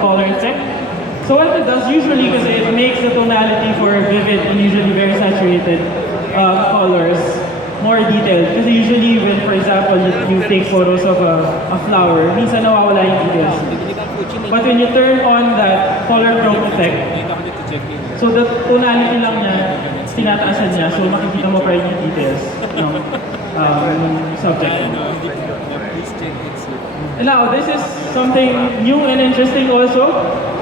color effect. So what it does usually, because it makes the tonality for vivid and usually very saturated colors more detailed. Because usually when, for example, you take photos of a flower, minsan nawawala yung details. But when you turn on that color chrome effect, so the tonality lang niya, tinataasan niya, so makikita mo pa rin yung details ng subject. And now, this is something new and interesting also.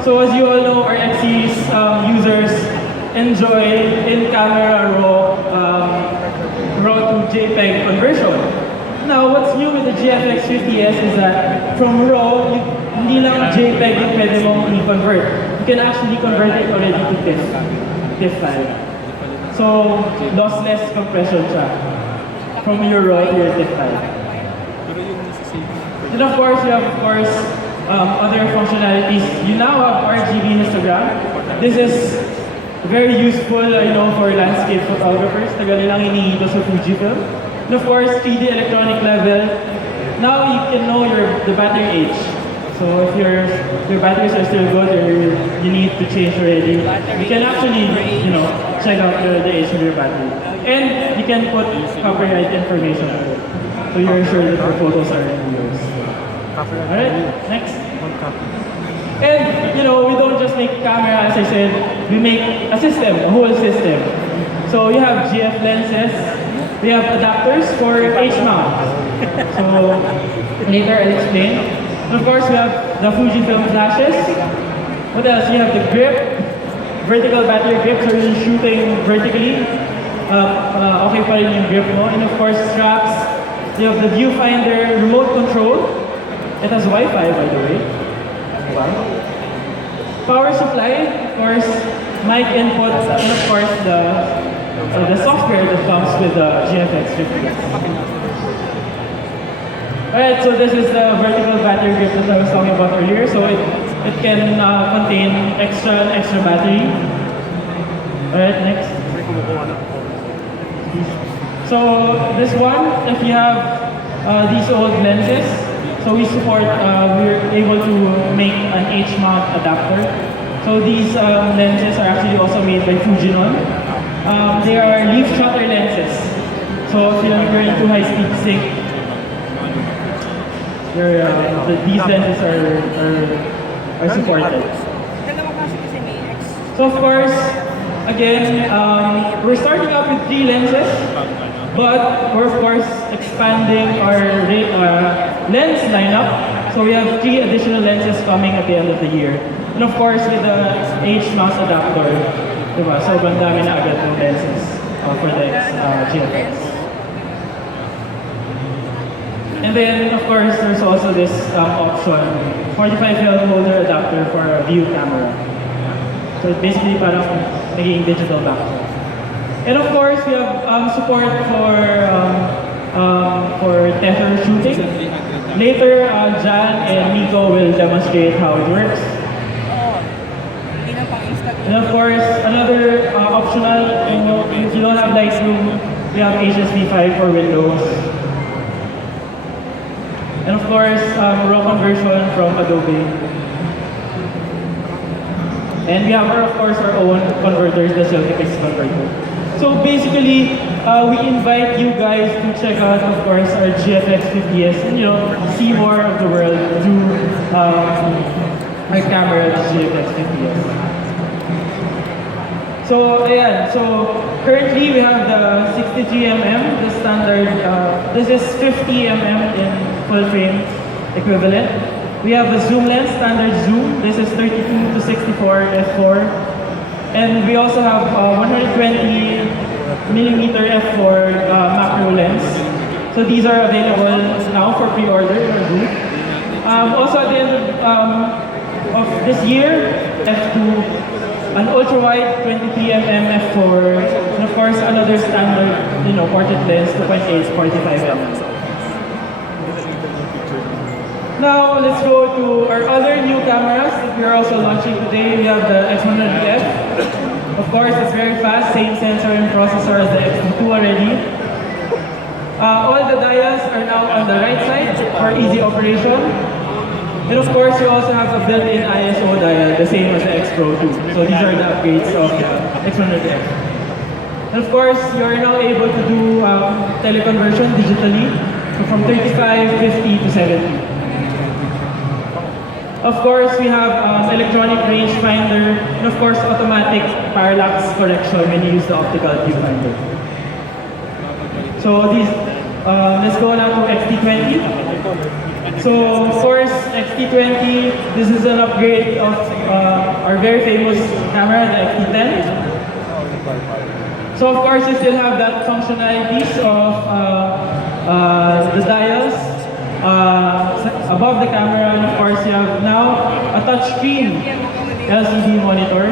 So as you all know, our XC's users enjoy in-camera RAW to JPEG conversion. Now, what's new with the GFX 50S is that from RAW, hindi lang JPEG yung pwede mong i-convert. You can actually convert it already to TIFF file. So, lossless compression siya from your RAW to your TIFF file. And of course, you have other functionalities. You now have RGB histogram. This is very useful, I know, for landscape photographers. Tagal nilang iniito sa Fujifilm. And of course, 3D electronic level. Now you can know the battery age. So if your batteries are still good, or you need to change already, you can actually, check out the age of your battery. And you can put copyright information on it. So you're sure that your photos are in use. Alright, next. And, we don't just make camera, as I said, we make a system, a whole system. So you have GF lenses, we have adapters for H mount. So later I'll explain. And of course, we have the Fujifilm flashes. What else? You have the grip, vertical battery grip, so you're shooting vertically. Okay pa rin yung grip mo. And of course, straps. You have the viewfinder, remote control. It has Wi-Fi, by the way. Wow. Power supply, of course, mic input, and of course the software that comes with the GFX 50S. Alright, so this is the vertical battery grip that I was talking about earlier. So it can contain extra battery. Alright, next. So this one, if you have these old lenses, so we support, we're able to make an H-mount adapter. So these lenses are actually also made by Fujinon. They are leaf shutter lenses. So if you're into high-speed sync, these lenses are supported. So of course, again, we're starting out with 3 lenses, but we're of course expanding our lens lineup. So we have 3 additional lenses coming at the end of the year. And of course, with the H-mount adapter, diba? So dami na agad ng lenses for the GFX. And then, of course, there's also this option, 45 film holder adapter for a view camera. So it's basically parang naging digital background. And of course, we have support for tether shooting. Later, Jan and Nico will demonstrate how it works. And of course, another optional, if you don't have Lightroom, we have HSV5 for Windows. And of course, RAW conversion from Adobe. And we have, of course, our own converters, the Celtic converter. So basically, we invite you guys to check out, of course, our GFX 50S and see more of the world through our camera, the GFX 50S. So ayan, so currently we have the 63mm, the standard, this is 50mm in full frame equivalent. We have the zoom lens, standard zoom, this is 32 to 64 f4. And we also have 120mm f4 macro lens. So these are available now for pre-order in our booth. Also at the end of this year, f2, an ultra-wide 23mm f4, and of course another standard, portrait lens 2.8 45mm. Now let's go to our other new cameras that we are also launching today. We have the X100F. Of course, it's very fast, same sensor and processor as the X2 already. All the dials are now on the right side for easy operation. And of course, you also have a built-in ISO the same as the X Pro 2. So these are the upgrades of the X100F. And of course, you're now able to do teleconversion digitally from 35, 50 to 70. Of course, we have electronic rangefinder, and of course, automatic parallax correction when you use the optical viewfinder. So these, let's go now to XT20. So of course, XT20, this is an upgrade of our very famous camera, the XT10. So of course, you still have that functionalities of the dials above the camera, and of course, you have now a touchscreen LCD monitor.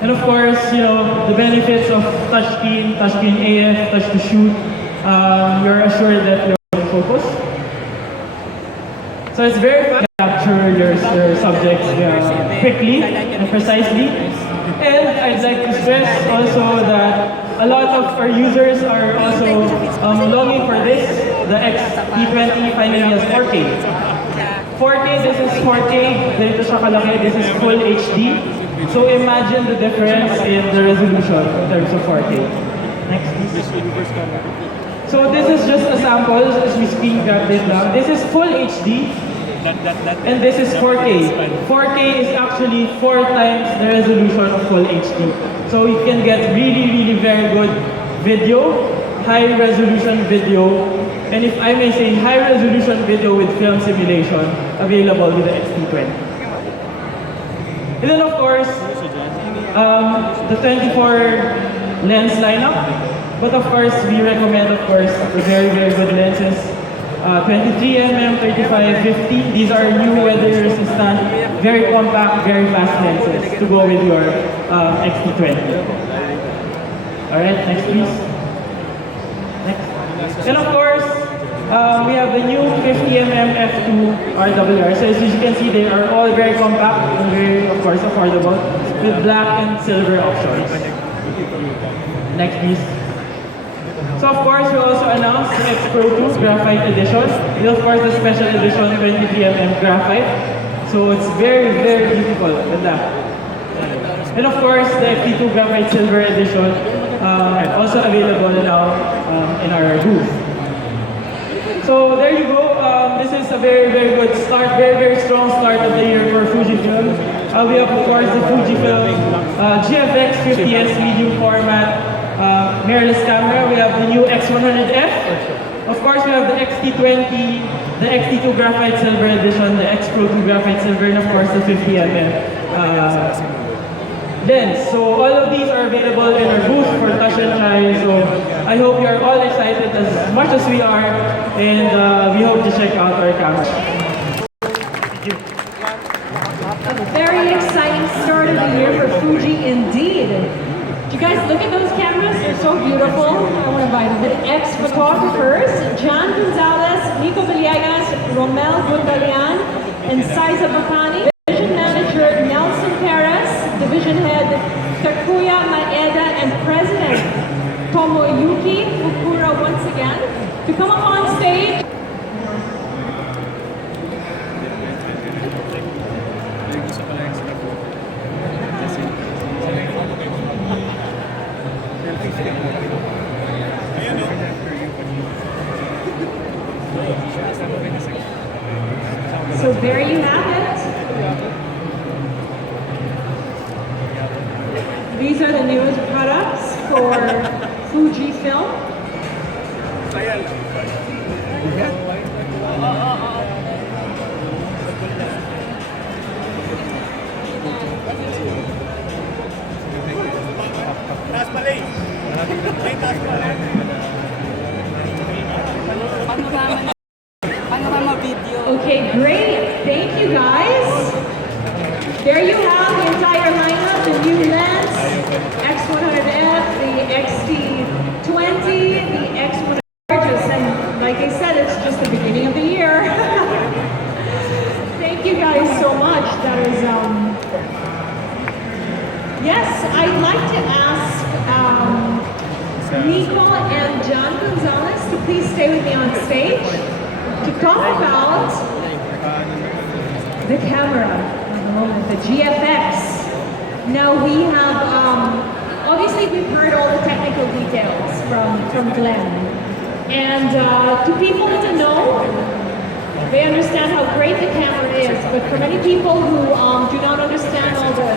And of course, you know, the benefits of touchscreen AF, touch to shoot, you're assured that you're in focus. So it's very fast to capture your subjects quickly and precisely. And I'd like to stress also that a lot of our users are also longing for this. The XT20 finally has 4K. 4K, this is 4K, dito siya kalaki, this is full HD. So imagine the difference in the resolution in terms of 4K. Next, please. So this is just a sample as we screen grab it now. This is full HD. And this is 4K. 4K is actually 4 times the resolution of full HD. So you can get really very good video, high resolution video, and if I may say, high resolution video with film simulation available with the XT20. And then of course, the 24 lens lineup. But of course, we recommend of course the very good lenses. 23mm, 35, 50. These are new weather resistant, very compact, very fast lenses to go with your XT20. Alright, next please. Next. And of course, we have the new 50mm f2 RWR. So as you can see, they are all very compact and very, of course, affordable with black and silver options. Next please. So of course, we also announced the X Pro 2 Graphite Edition. And of course, the special edition 23mm graphite. So it's very beautiful with that. And of course, the XT2 Graphite Silver Edition also available now in our booth. So there you go. This is a very good start, very strong start of the year for Fujifilm. We have of course the Fujifilm GFX 50S medium format mirrorless camera. We have the new X100F. Of course, we have the XT20, the XT2 Graphite Silver Edition, the X Pro 2 Graphite Silver, and of course the 50mm lens. So all of these are available in our booth for touch and try. So I hope you are all excited as much as we are, and we hope to check out our camera. Thank you. A very exciting start of the year for Fuji indeed. You guys look at those cameras, they're so beautiful. I want to invite the ex-photographers, John Gonzalez, Nico Villegas, Romel Gundalian, and Saiza Bakani, Division Manager Nelson Perez, Division Head Takuya Maeda, and President Tomoyuki Fukura once again to come up on stage. So there you have it. These are the newest products for Fujifilm. Okay, great. Thank you guys. There you have the entire lineup, the new lens, X100F, the XT20, the X100, and like I said, it's just the beginning of the year. Thank you guys so much. That is, yes, I'd like to ask Nico and John Gonzalez to please stay with me on stage to talk about the camera, at the moment, the GFX. Now we have, obviously we've heard all the technical details from Glenn. And to people to know, they understand how great the camera is, but for many people who do not understand all the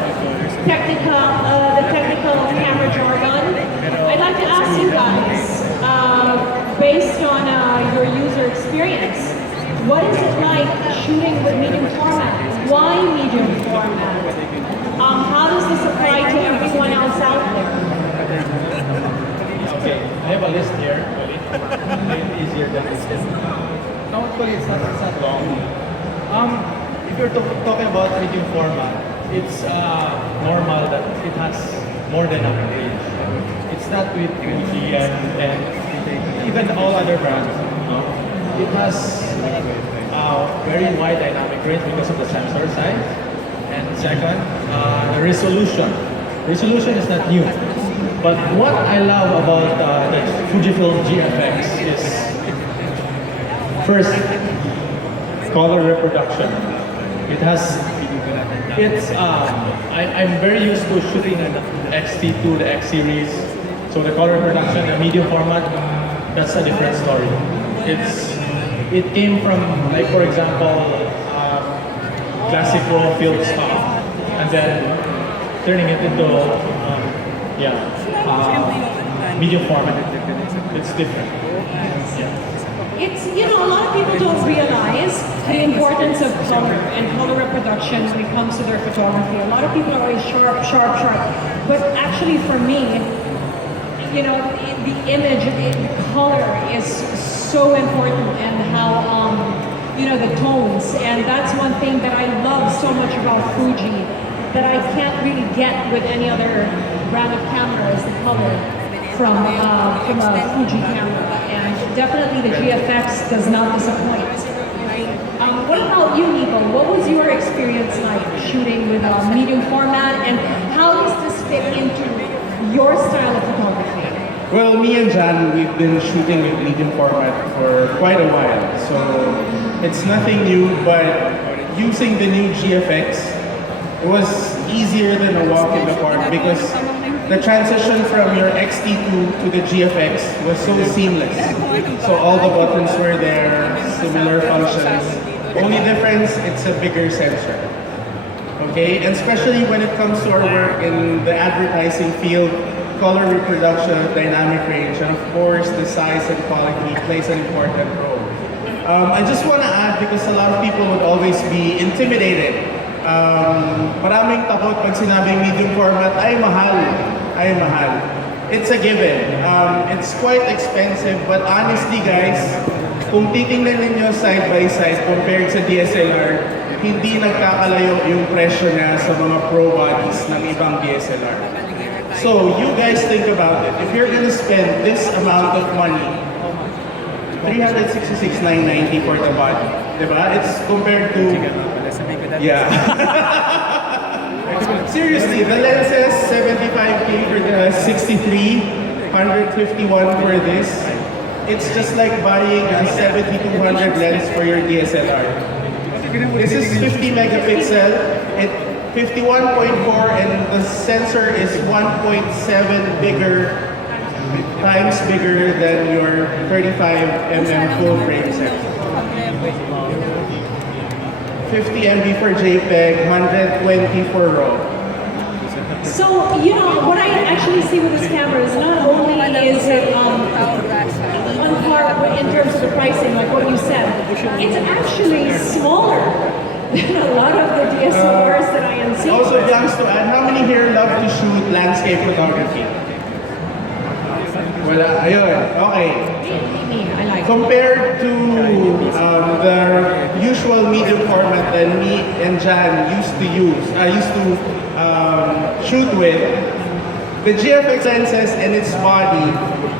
technical camera jargon, I'd like to ask you guys, based on your user experience, what is it like shooting with medium format? Why medium format? How does this apply to everyone else out there? Okay, I have a list here. It's easier than this. No, actually, it's not long. If you're talking about medium format, it's normal that it has more dynamic range. It's not with Fuji and even all other brands. It has very wide dynamic range because of the sensor size. And second, the resolution. Resolution is not new. But what I love about the Fujifilm GFX is first, color reproduction. I'm very used to shooting an X-T2, the X series. So the color reproduction, the medium format, that's a different story. It came from, like for example, classical field stock, and then turning it into medium format. It's different. It's, you know, a lot of people don't realize the importance of color and color reproduction when it comes to their photography. A lot of people are always sharp, sharp, sharp. But actually for me, you know, the image, the color is so important, and how, you know, the tones. And that's one thing that I love so much about Fuji that I can't really get with any other brand of camera, is the color from a Fuji camera. And definitely the GFX does not disappoint. What about you, Nico? What was your experience like shooting with a medium format, and how does this fit into your style of photography? Well, me and Jan, we've been shooting with medium format for quite a while, so it's nothing new, but using the new GFX, it was easier than a walk in the park because the transition from your X-T2 to the GFX was so seamless. So all the buttons were there, similar functions. Only difference, it's a bigger sensor. Okay, and especially when it comes to our work in the advertising field, color reproduction, dynamic range, and of course the size and quality plays an important role. I just want to add, because a lot of people would always be intimidated. Maraming takot pag sinabing medium format, ay mahal. It's a given. It's quite expensive, but honestly guys, kung titingnan ninyo side by side compared sa DSLR, hindi nagkakalayo yung presyo niya sa mga pro bodies ng ibang DSLR. So you guys think about it. If you're gonna spend this amount of money, 366,990 for the body, diba? It's compared to, yeah. Seriously, the lenses, 75K for the 63, 151 for this. It's just like buying a 7200 lens for your DSLR. This is 50 megapixel, 51.4, and the sensor is 1.7 times bigger than your 35mm full frame sensor. 50 MB for JPEG, 120 for RAW. So, you know, what I actually see with this camera is not only is it on par in terms of the pricing, like what you said, it's actually smaller than a lot of the DSLRs that I am seeing. Also, just to add, how many here love to shoot landscape photography? Wala, ayun, okay. Me, I like it. Compared to the usual medium format that me and Jan used to shoot with, the GFX lenses and its body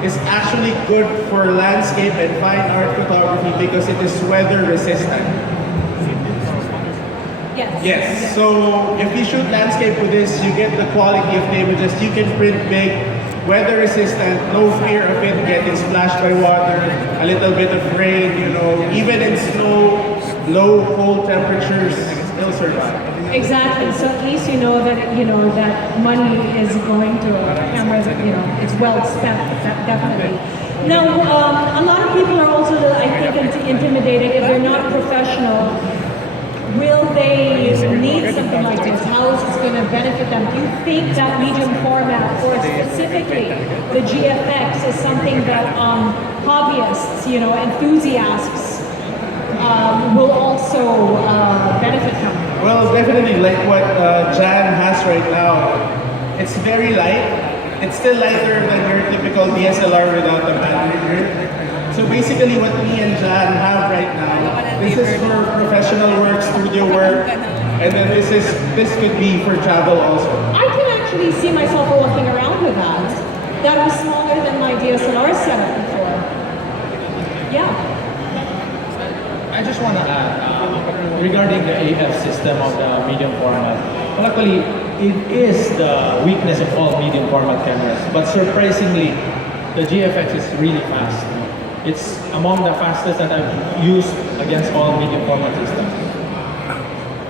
is actually good for landscape and fine art photography because it is weather resistant. Yes, so if you shoot landscape with this, you get the quality of the images. You can print big, weather resistant, no fear of it getting splashed by water, a little bit of rain, you know, even in snow, low, cold temperatures, it'll survive. Exactly. So at least you know that money is going to a camera that it's well spent. Definitely. Now, a lot of people are also, I think, intimidated if they're not professional. Will they need something like this? How is this going to benefit them? Do you think that medium format, or specifically the GFX, is something that hobbyists, enthusiasts, will also benefit from? Well, definitely like what Jan has right now. It's very light. It's still lighter than your typical DSLR without a battery grip. So basically what me and Jan have right now, this is for professional work, studio work, and then this could be for travel also. I can actually see myself walking around with that. That was smaller than my DSLR setup before. Yeah. I just want to add, regarding the AF system of the medium format, luckily it is the weakness of all medium format cameras, but surprisingly, the GFX is really fast. It's among the fastest that I've used against all medium format systems.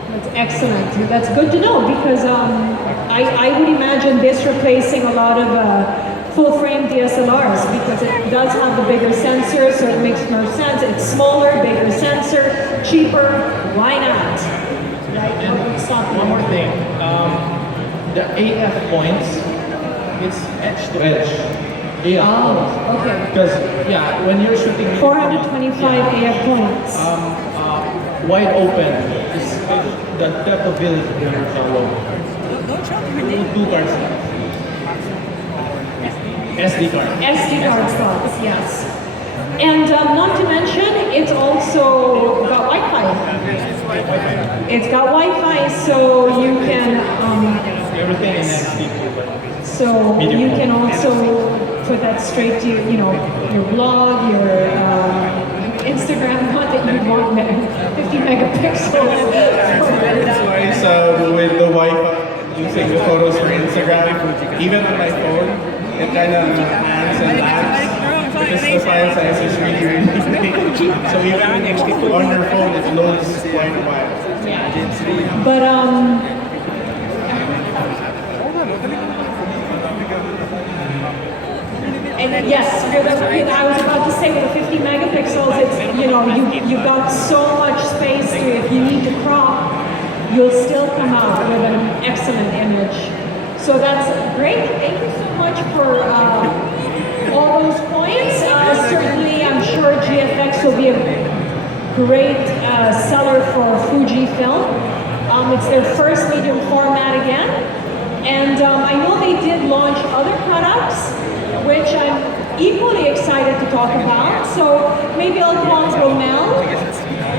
That's excellent. That's good to know because I would imagine this replacing a lot of full frame DSLRs because it does have the bigger sensor, so it makes more sense. It's smaller, bigger sensor, cheaper. Why not? Right? And one more thing, the AF points, it's edge to edge. AF Oh, okay. Because when you're shooting 425 AF points. wide open, the depth of field is very low. Two cards. SD card. SD card slots, yes. And not to mention, it's also got Wi-Fi. It's got Wi-Fi, so you can. Everything in SD. So you can also put that straight to your blog, your Instagram. Not that you'd want 50 megapixels. So with the Wi-Fi, using the photos for Instagram, even on my phone, it kind of hangs and lags because the file size is really, really big. So even on your phone, it loads quite a while. But and yes, I was about to say with the 50 megapixels, it's you've got so much space to, if you need to crop, you'll still come out with an excellent image. So that's great. Thank you so much for all those points. Certainly, I'm sure GFX will be a great seller for Fujifilm. It's their first medium format again. And I know they did launch other products, which I'm equally excited to talk about. So maybe I'll call Romel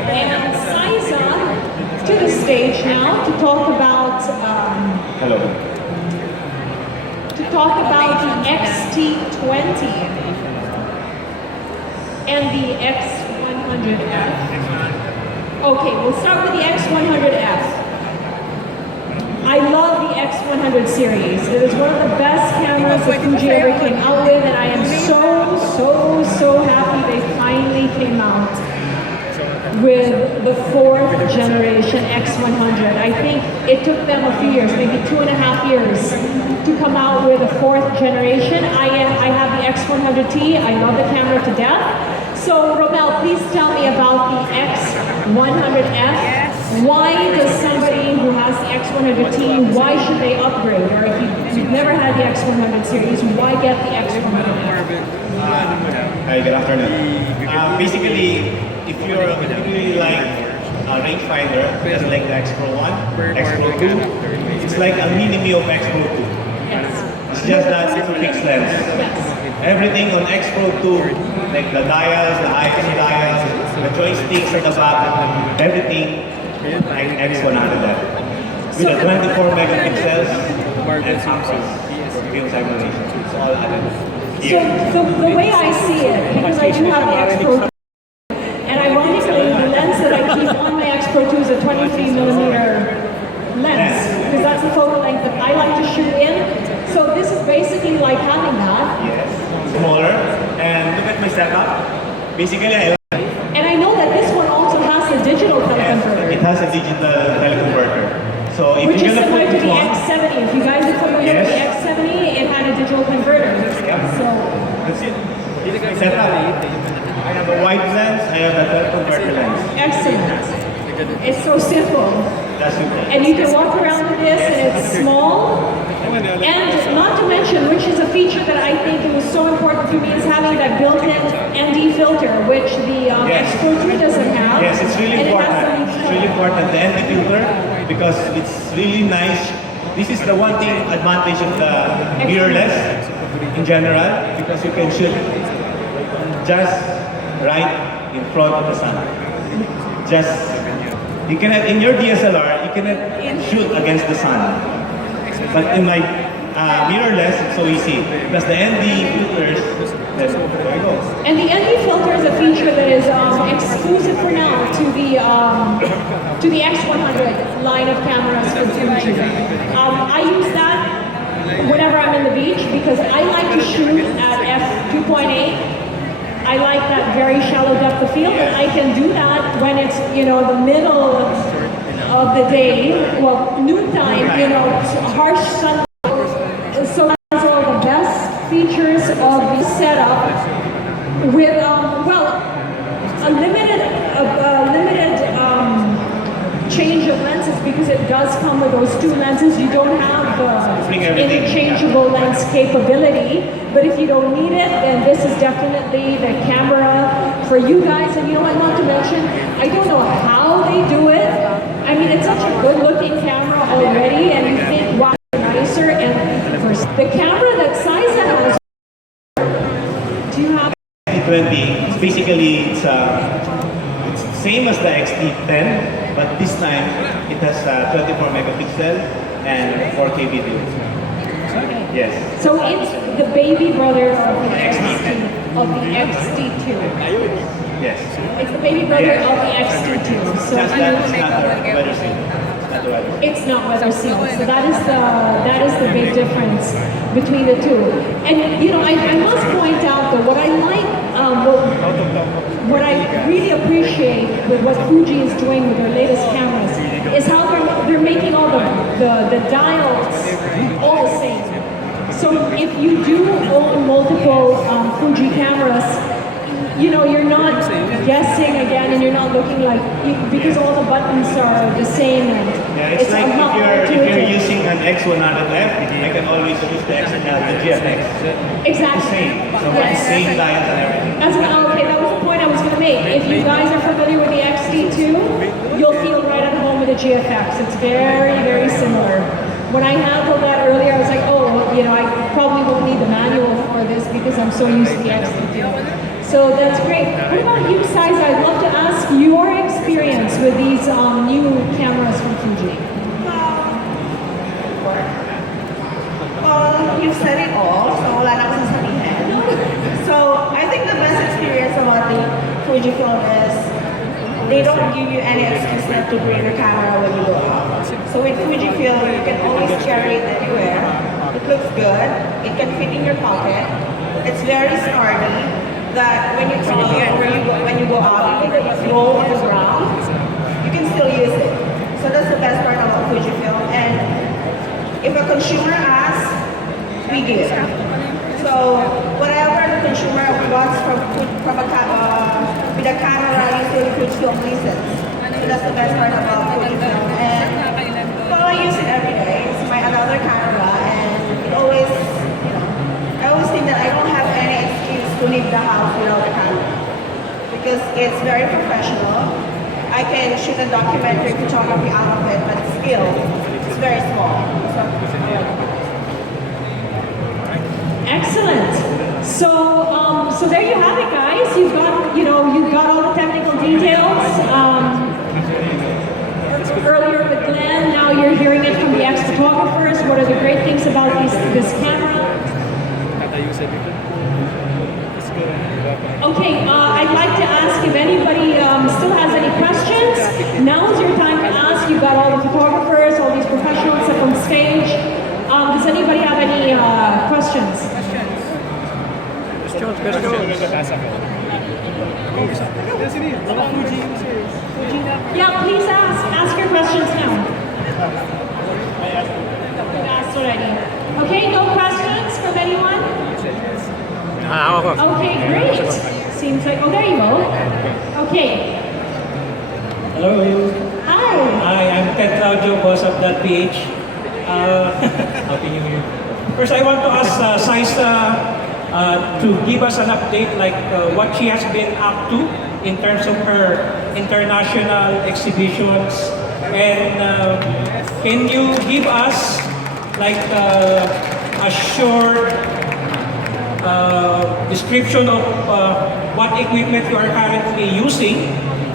and Saiza to the stage now to talk about Hello. to talk about the XT20 and the X100F. Okay, we'll start with the X100F. I love the X100 series. It is one of the best cameras that Fuji ever came out with, and I am so happy they finally came out with the 4th generation X100. I think it took them a few years, maybe 2.5 years, to come out with a 4th generation. I have the X100T. I love the camera to death. So, Romel, please tell me about the X100F. Why does somebody who has the X100T, why should they upgrade? Or if you've never had the X100 series, why get the X100F? Hi, good afternoon. Basically, if you really like a rangefinder, just like the X Pro 1, X Pro 2, it's like a mini-me of X Pro 2. Yes. It's just that it's a fixed lens. Yes. Everything on X Pro 2, like the dials, the IC dials, the joysticks at the back, everything like X100F. With the 24 megapixels and cameras for film simulation. It's all added. So the way I see it, because I do have the X Pro 2, and ironically, the lens that I keep on my X Pro 2 is a 23 millimeter lens, because that's the focal length that I like to shoot in. So this is basically like having that. Yes. Smaller. And look at my setup. Basically, I And I know that this one also has a digital teleconverter. it has a digital teleconverter. So if Which you're is gonna similar put to this the one, X70. If you guys are familiar with the Yes. X70, it had a digital converter. So, that's it. Set up. I have a wide lens, I have a depth converter lens. excellent. It's so simple. That's it. And you can walk around with this and it's small. And not to mention, which is a feature that I think it was so important for me, is having that built-in ND filter, which the Yes. X Pro 2 doesn't have. Yes, it's really And it has important. some It's really important, the ND filter, because it's really nice. This is the one thing advantage of the mirrorless in general, because you can shoot just right in front of the sun. Just, you cannot, in your DSLR, you cannot shoot against the sun. But in my mirrorless, it's so easy, because the ND filters, there you go. And the ND filter is a feature that is exclusive for now to the X100 line of cameras for Fuji. I use that whenever I'm in the beach because I like to shoot at f2.8. I like that very shallow depth of field, and I can do that when it's, you know, the middle of the day, well, noontime, you know, harsh sun. So that's all the best features of the setup with, well, a limited change of lenses, because it does come with those two lenses. You don't have the interchangeable lens capability, but if you don't need it, then this is definitely the camera for you guys. And you know what, not to mention, I don't know how they do it. I mean, it's such a good looking camera already, and you think, wow, nicer. And the camera that Siza has, do you have? 20, it's basically, it's same as the XT10, but this time it has 24 megapixel and 4K video. Okay. Yes. So it's the baby brother of the XT2, of the XT2. Yes. It's the baby brother of the XT2. So That's not the weather seal. It's not the weather seal. it's not weather sealed. So that is the big difference between the two. And you know, I must point out that what I like, what I really appreciate with what Fuji is doing with their latest cameras is how they're making all the dials all the same. So if you do own multiple Fuji cameras, you know, you're not guessing again, and you're not looking like, because all the buttons are the same. And Yeah, it's like a lot more if you're intuitive. using an X100F, I can always use the GFX. Exactly. Same. So Yes. same dials and everything. Okay, that was the point I was going to make. If you guys are familiar with the XT2, you'll feel right at home with the GFX. It's very, very similar. When I handled that earlier, I was like, oh, well, you know, I probably won't need the manual for this because I'm so used to the XT2. So that's great. What about you, Siza? I'd love to ask your experience with these new cameras from Fuji. Well, you've said it all, so wala na akong sasabihin. So, I think the best experience about the Fujifilm is they don't give you any excuse not to bring your camera when you go out. So with Fujifilm, you can always carry it anywhere. It looks good. It can fit in your pocket. It's very sturdy. That when you travel or when you go out, even if it's low on the ground, you can still use it. So that's the best part about Fujifilm. And if a consumer asks, we give. So whatever the consumer wants with a camera, usually Fujifilm listens. So that's the best part about Fujifilm. And well, I use it every day. It's my another camera, and it always, you know, I always think that I don't have any excuse to leave the house without a camera, because it's very professional. I can shoot a documentary photography out of it, but still, it's very small. So, Excellent. So there you have it, guys. You've got all the technical details. Earlier with Glenn, now you're hearing it from the ex-photographers. What are the great things about this camera? Okay, I'd like to ask if anybody still has any questions. Now is your time to ask. You've got all the photographers, all these professionals up on stage. Does anybody have any questions? Yeah, please ask. Ask your questions now. Okay, great. Seems like, oh, there you go. Okay. Hello. Hi. Hi, I'm Ted Claudio, Wazzup.PH. Happy New Year. First, I want to ask Saisa to give us an update, like what she has been up to in terms of her international exhibitions. And can you give us like a short description of what equipment you are currently using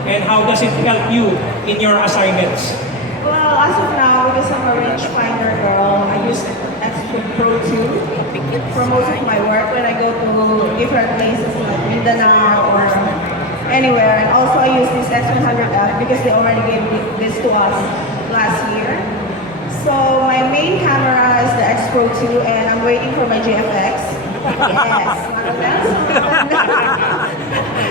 and how does it help you in your assignments? Well, as of now, because I'm a rangefinder girl, I use X Pro 2 for most of my work when I go to different places like Mindanao or anywhere. And also I use this X100F because they already gave this to us last year. So my main camera is the X Pro 2 and I'm waiting for my GFX. Yes, one of them.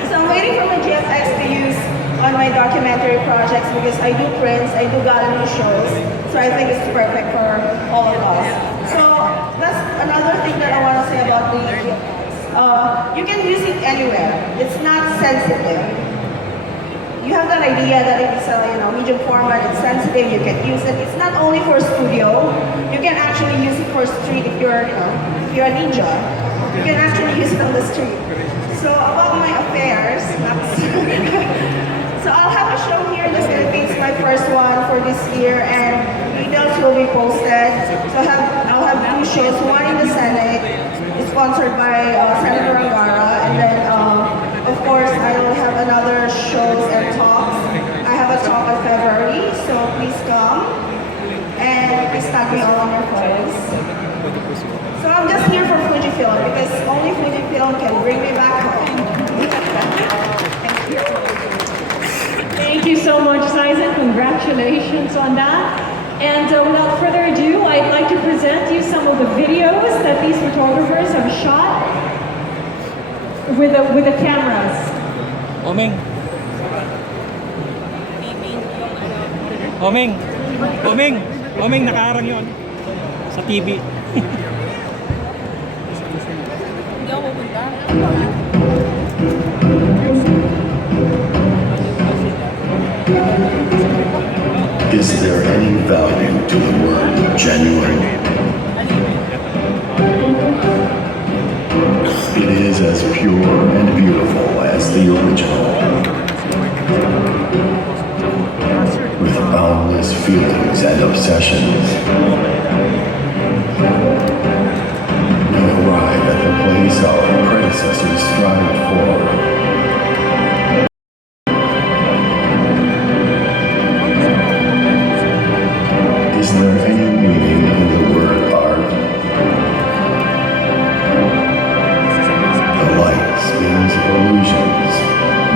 So I'm waiting for my GFX to use on my documentary projects because I do prints, I do gallery shows, so I think it's perfect for all of us. So that's another thing that I want to say about the GFX. You can use it anywhere. It's not sensitive. You have that idea that if it's a medium format, it's sensitive, you can use it. It's not only for studio, you can actually use it for street if you're a ninja. You can actually use it on the street. So about my affairs, so I'll have a show here in the Philippines, my first one for this year, and details will be posted. So I'll have two shows, one in the Senate, sponsored by Senator Angara, and then of course I will have another shows and talks. I have a talk in February, so please come and please tag me all on your photos. So I'm just here for Fujifilm because only Fujifilm can bring me back home. Thank you. Thank you so much, Sizen. Congratulations on that. And without further ado, I'd like to present you some of the videos that these photographers have shot with the cameras. Omeng. Omeng. Omeng. Omeng, nakaharang yun. Sa TV. Is there any value to the word genuine? It is as pure and beautiful as the original. With boundless feelings and obsessions, we arrive at the place our predecessors strived for. Is there any meaning in the word art? The light spins illusions,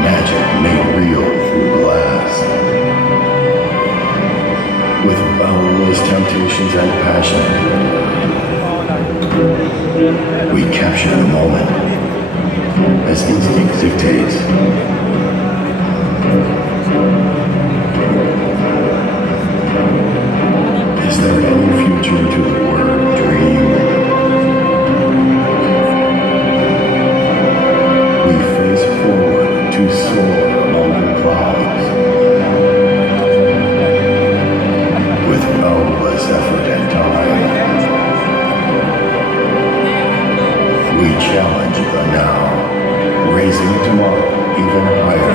magic made real through glass. With boundless temptations and passion, we capture the moment as instinct dictates. Is there any future to the word dream? We face forward to soar among the clouds. With boundless effort and time, we challenge the now, raising tomorrow even higher.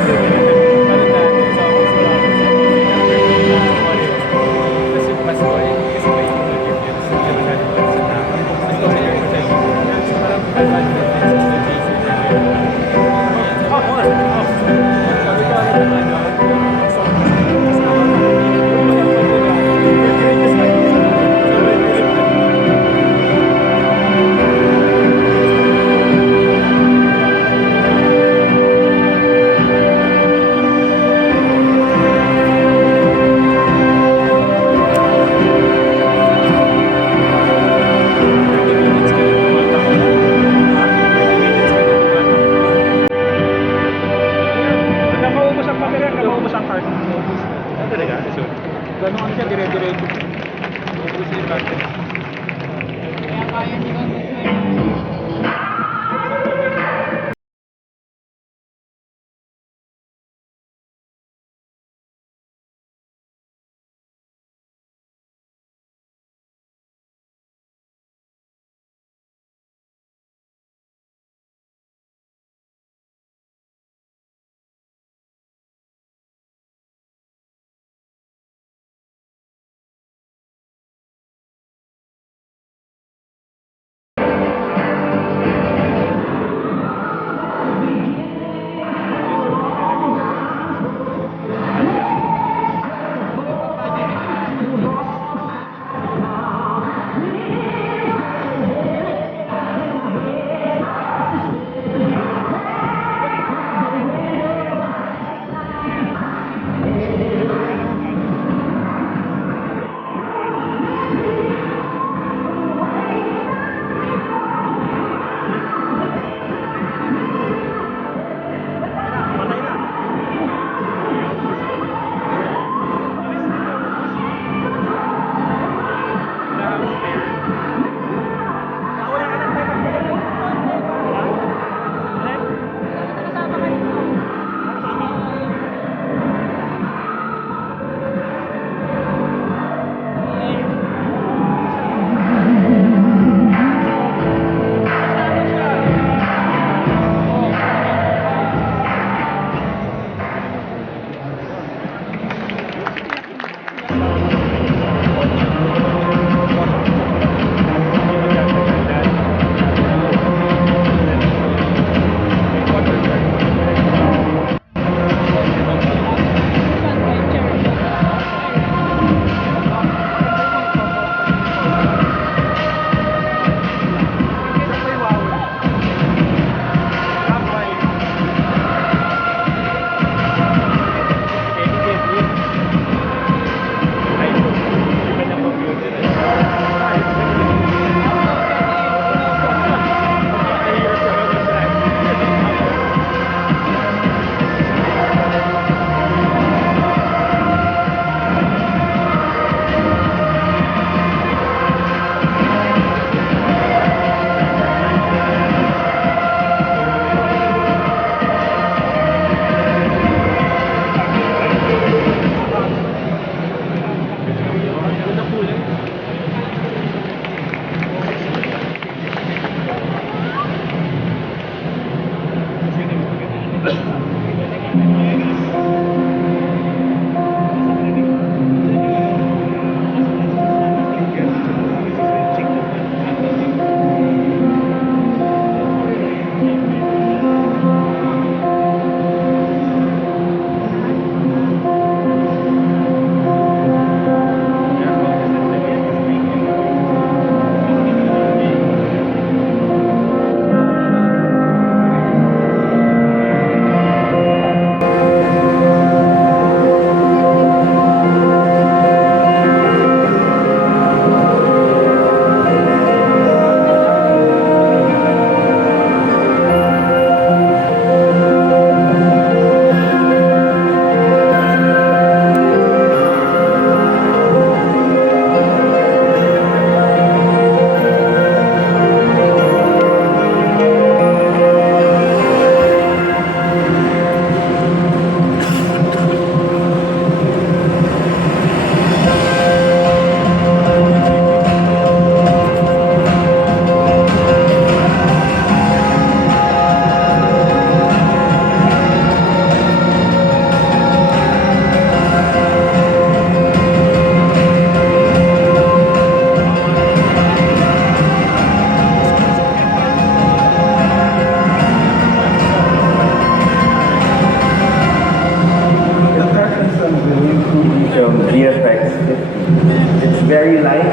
very light,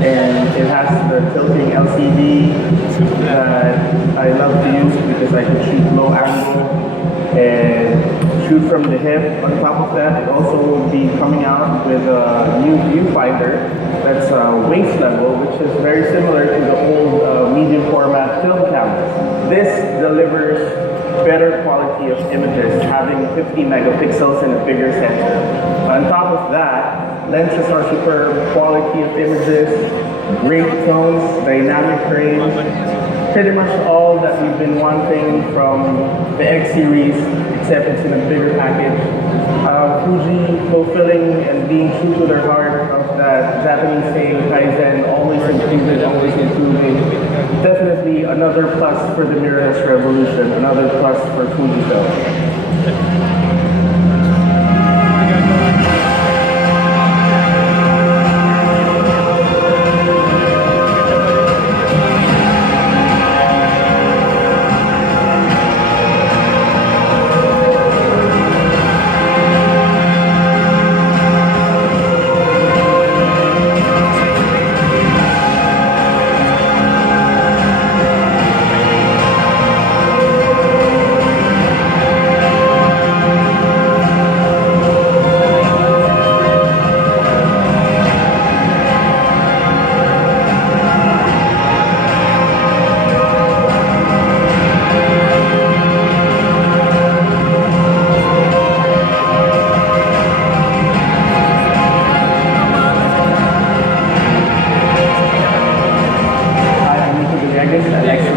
and it has the tilting LCD that I love to use because I can shoot low angle and shoot from the hip. On top of that, it also will be coming out with a new viewfinder that's waist level, which is very similar to the old medium format film cameras. This delivers better quality of images, having 50 megapixels and a bigger sensor. On top of that, lenses are superb, quality of images, great tones, dynamic range, pretty much all that we've been wanting from the X series, except it's in a bigger package. Fuji fulfilling and being true to their heart of that Japanese saying, Kaizen, always improving, always improving. Definitely another plus for the mirrorless revolution, another plus for Fujifilm.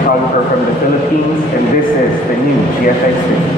Photographer from the Philippines, and this is the new GFX 50.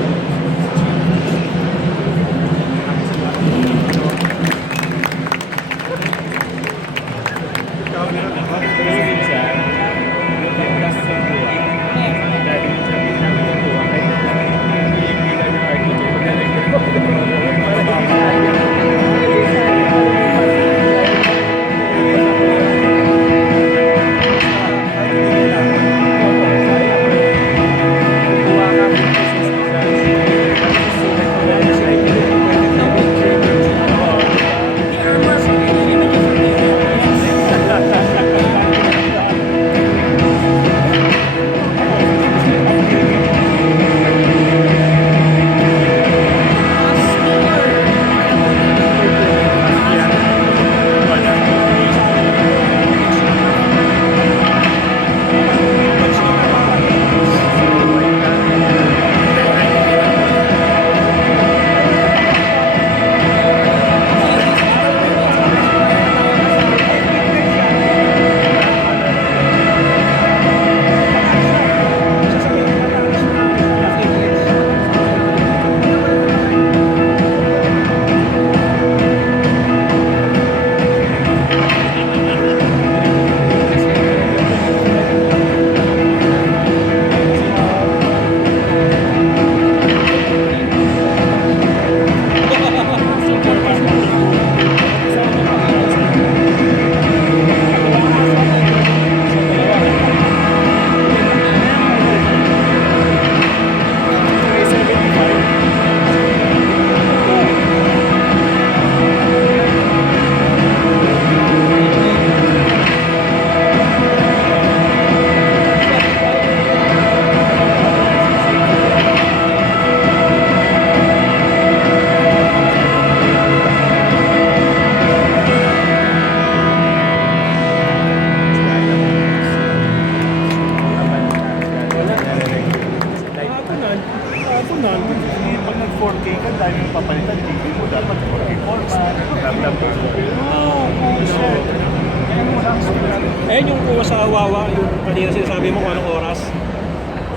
Ayun yung kuha sa Wawa, yung kanina sinasabi mo kung anong oras.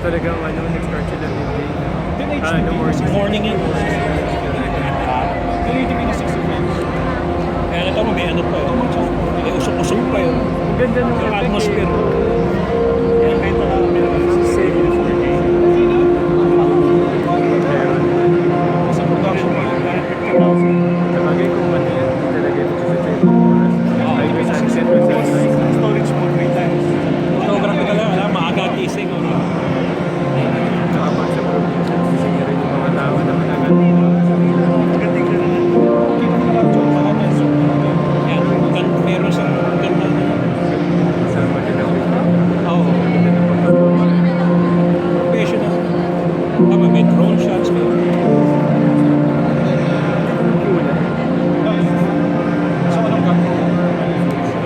Talagang nag-start sila Morning yun. Kaya ito mo, may ano pa yun. May usok-usok pa yun. Ang ganda nung yung atmosphere. Kaya kahit wala kami naman sa 4K. Sa production mo, sa bagay kung ano yan, talaga ito sa 7 oras. Ay, may sunset with sunrise. Storage mo 3 times. Photography ka lang, maaga gising. Tsaka pag sa production, gising rin yung mga tao na matagal. Meron sa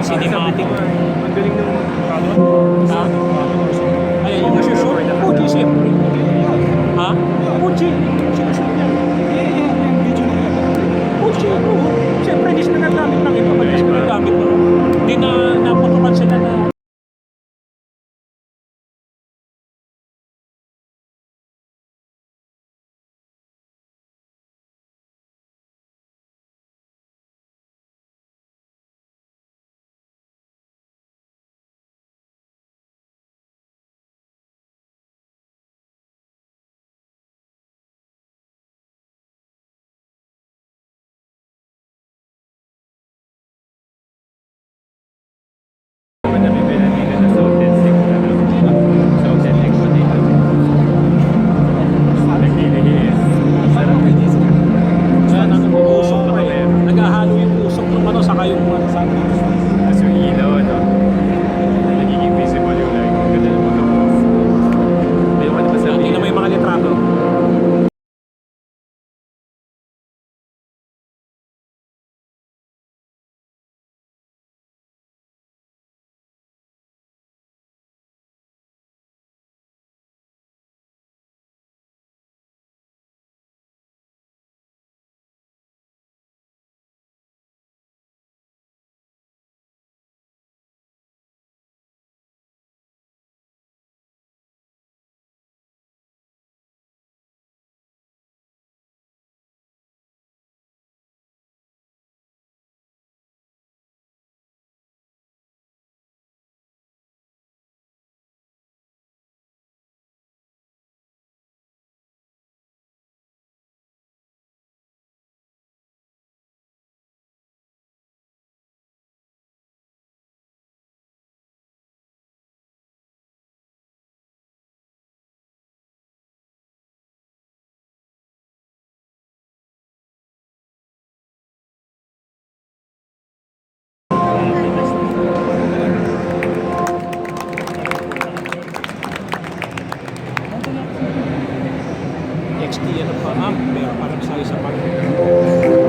cinematic. Ang galing ng Ha? Ayun yung nasusunod. Fuji, siyempre. Ha? Fuji. Sinusunod yan. Yung video na yan. Fuji, oo. Siyempre, hindi sila nagamit ng iba. Ba't sila nagamit ng... Hindi na naputukan sila na... Naghahalo yung usok ng ano saka yung ano sa Tapos yung ilaw, ano? Nagiging visible yung light. Ganda ng mga Ayaw ka na ba sabihin? tingnan mo yung mga litrato. XT ano pa, meron parang sa isa pa.